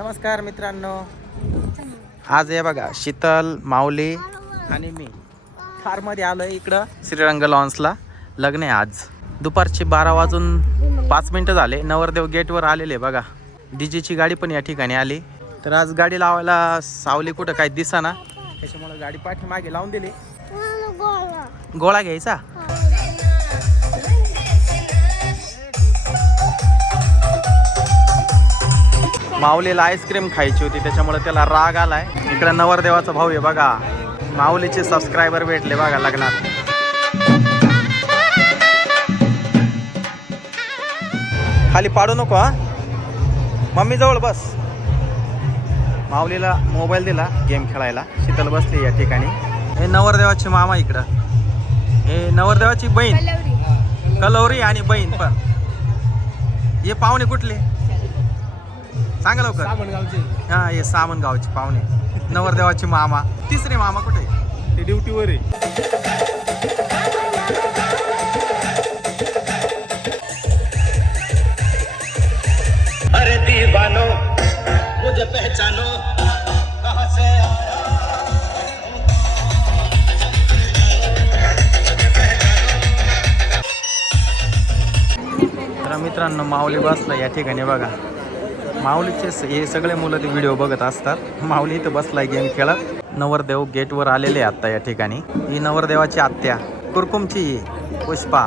नमस्कार मित्रांनो. आज हे बघा शीतल माऊली आणि मी. कारमध्ये आलो आहे इकडं श्रीरंग लॉन्सला. लग्न आहे आज. दुपारचे बारा वाजून पाच मिनटं झाले. नवरदेव गेटवर आलेले बघा. डीजेची गाडी पण या ठिकाणी आली. तर आज गाडी लावायला सावली कुठं काही दिसाना. त्याच्यामुळे गाडी पाठीमागे लावून दिली. गोळा. घ्यायचा? माऊलीला आईस्क्रीम खायची होती त्याच्यामुळे त्याला राग आलाय. इकडे नवरदेवाचा भाऊ आहे बघा. माऊलीचे सबस्क्रायबर भेटले बघा लग्नात. खाली पाडू नको हा. मम्मी जवळ बस. माऊलीला मोबाईल दिला गेम खेळायला. शीतल बसली या ठिकाणी. हे नवरदेवाची मामा इकडं. हे नवरदेवाची बहीण. कलवरी आणि बहीण पण. हे पाहुणे कुठले? सांगा लवकर. हा हे सामनगावचे पाहुणे. नवरदेवाचे मामा. तिसरे मामा कुठे? ते ड्युटीवर आहे. अरे दीवानो मुझे पहचानो। कहाँ से आया? तर मित्रांनो माऊली बसला या ठिकाणी बघा. माऊलीचे हे सगळे मुलं ते व्हिडिओ बघत असतात. माऊली इथं बसलाय गेम खेळत. नवरदेव गेटवर आलेले आत्ता या ठिकाणी. ही नवरदेवाची आत्या. कुरकुमची पुष्पा.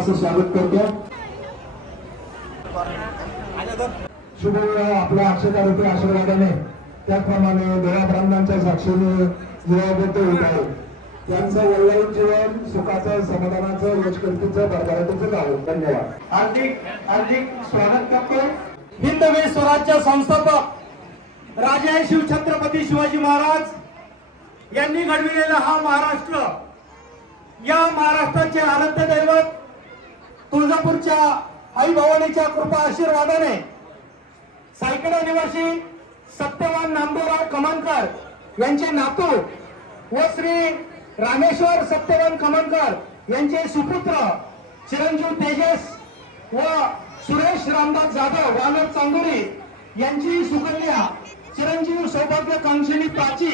सहर्ष स्वागत करतो. शुभ वेळा आपल्या अक्षतारूपी आशीर्वादाने त्याचप्रमाणे देवा ब्राह्मणांच्या साक्षीने जीवाबद्ध होत आहे. त्यांचं वैवाहिक जीवन सुखाचं समाधानाचं यशकर्तीचं भरभराटीचं गाव धन्यवाद. हार्दिक हार्दिक स्वागत करतो. हिंद हिंदवी स्वराज्य संस्थापक राजे शिवछत्रपती शिवाजी महाराज यांनी घडविलेला हा महाराष्ट्र. या महाराष्ट्राचे आराध्य दैवत तुळजापूरच्या आई भवानीच्या कृपा आशीर्वादाने सायकडा निवासी सत्यवान नामदेवराव कमानकर यांचे नातू व श्री रामेश्वर सत्यवान कमानकर यांचे सुपुत्र चिरंजीव तेजस व सुरेश रामदास जाधव वानर चांदुरी यांची सुकन्या चिरंजीव सौभाग्य कांक्षिणी प्राची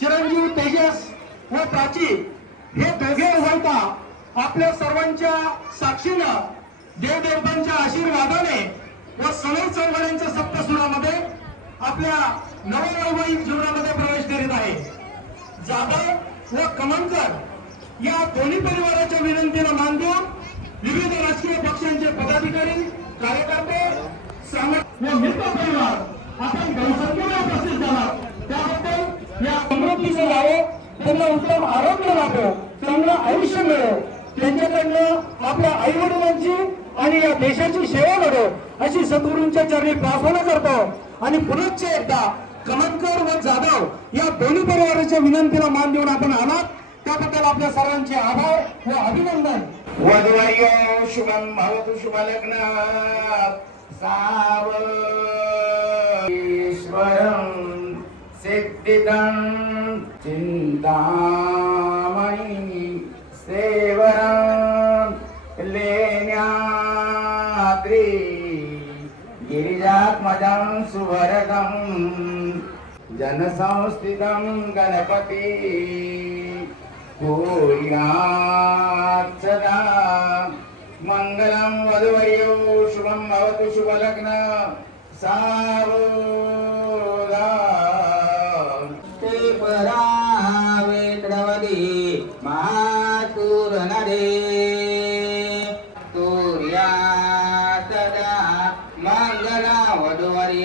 चिरंजीव तेजस व प्राची हे दोघे उभवता आपल्या सर्वांच्या साक्षीनं देवदेवतांच्या आशीर्वादाने व सनई चौघड्यांच्या सप्तसुरामध्ये आपल्या नववैवाहिक जीवनामध्ये प्रवेश करीत आहे. जाधव व कमनकर या दोन्ही परिवाराच्या विनंतीला मान देऊन विविध राजकीय पक्षांचे पदाधिकारी कार्यकर्ते सांगत व मित्र परिवार आपण बहुसंख्येने उपस्थित झाला. त्याबद्दल या समृद्धीचं लावो त्यांना उत्तम आरोग्य लाभो चांगलं आयुष्य मिळो. त्यांच्याकडनं आपल्या आई वडिलांची आणि या देशाची सेवा घडो अशी सद्गुरूंच्या चरणी प्रार्थना करतो. आणि पुनश्च एकदा कमनकर व जाधव या दोन्ही परिवाराच्या विनंतीला मान देऊन आपण आणत त्याबद्दल आपल्या सर्वांचे आभार व अभिनंदन. वधुवर्यो शुभं भवतु शुभलग्न साव ईश्वरं सिद्धिदं चिंतामयी सेवरं लेण्याद्रि गिरिजात्मजं सुभरगं जनसंस्थितं गणपति सदा मङ्गलं वधुवर्यो शुभं भवतु शुभलग्न। सावधा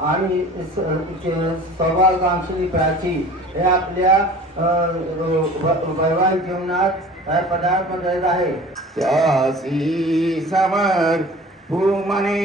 आणि सौभाग्यकांक्षी प्राची. हे आपल्या वैवाहिक जीवनात पदार्थ पदार्पण आहे. त्यासी समर भूमने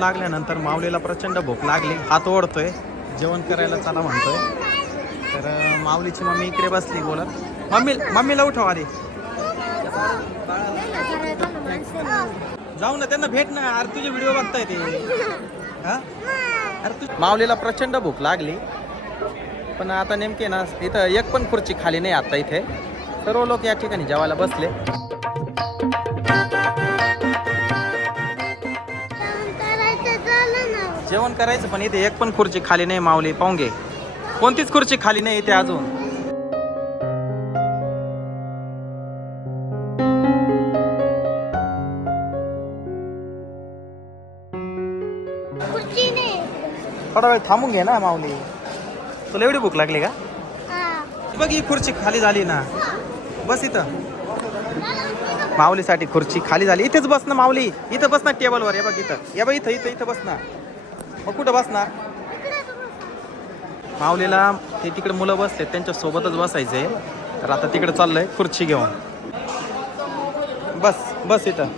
लागल्यानंतर माऊलीला प्रचंड भूक लागली. हात ओढतोय. जेवण करायला चला म्हणतोय. तर माऊलीची मम्मी इकडे बसली बोलत मम्मी मम्मीला उठव आधी. जाऊ ना त्यांना भेट ना. अरे तुझे व्हिडिओ बघताय ते. हा? अरे तू माऊलीला प्रचंड भूक लागली. पण आता नेमके ना इथं एक पण खुर्ची खाली नाही आता इथे. सर्व लोक या ठिकाणी जेवायला बसले. जेवण करायचं पण इथे एक पण खुर्ची खाली नाही माऊली पाहून घे. कोणतीच खुर्ची खाली नाही इथे अजून. थोडा वेळ थांबून घे ना माऊली. तुला एवढी भूक लागली का? बघ ही खुर्ची खाली झाली ना. बस इथं. माऊलीसाठी खुर्ची खाली झाली. इथेच बस ना माऊली. इथं बस ना टेबलवर. हे बघ इथं. या बघ इथं इथं इथं बस ना. मग कुठं बसणार? माऊलीला ते तिकडे मुलं बसले त्यांच्या सोबतच बसायचंय. तर आता तिकडे चाललंय खुर्ची घेऊन. बस बस इथं.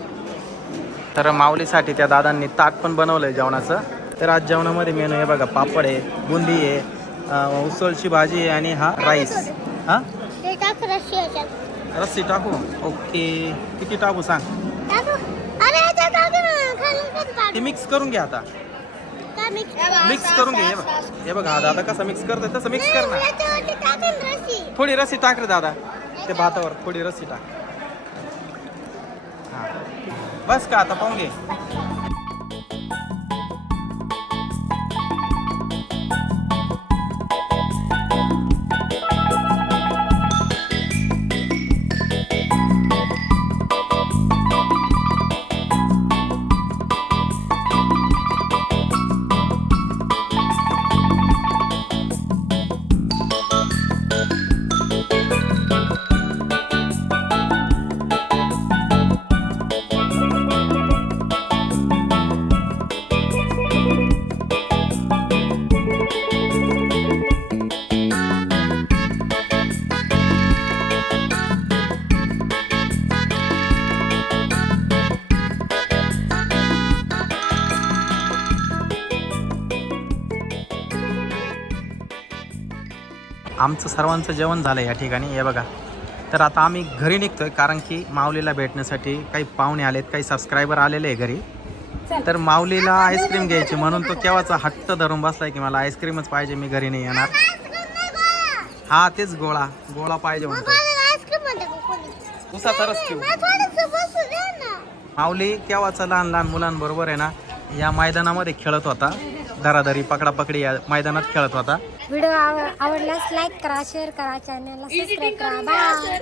तर माऊलीसाठी त्या दादांनी ताट पण बनवलंय जेवणाचं. तर आज जेवणामध्ये मेनू आहे बघा पापड आहे बुंदी आहे उसळची भाजी आहे आणि हा राईस. हा? रस्सी टाकू? ओके. किती टाकू सांग? ते मिक्स करून घ्या आता. मिक्स करून घे हे बघ. हे बघ हा दादा कसं मिक्स करतोय तसं मिक्स कर ना. थोडी रस्सी टाक रे दादा ते भातावर थोडी रस्सी टाक. हा. बस का आता पाहून घे. आमचं सर्वांचं जेवण झालं या ठिकाणी. हे बघा. तर आता आम्ही घरी निघतोय कारण की माऊलीला भेटण्यासाठी काही पाहुणे आलेत काही सबस्क्रायबर आलेले आहे घरी. तर माऊलीला आईस्क्रीम घ्यायची म्हणून तो केव्हाचा हट्ट धरून बसलाय की मला आईस्क्रीमच पाहिजे मी घरी नाही येणार. हा तेच गोळा. गोळा पाहिजे म्हणतो. पिऊ. माऊली केव्हाचा लहान लहान मुलांबरोबर आहे ना या मैदानामध्ये खेळत होता. धराधरी पकडापकडी या मैदानात खेळत होता. व्हिडिओ आवडल्यास लाईक करा शेअर करा चॅनलला सबस्क्राईब करा. बाय.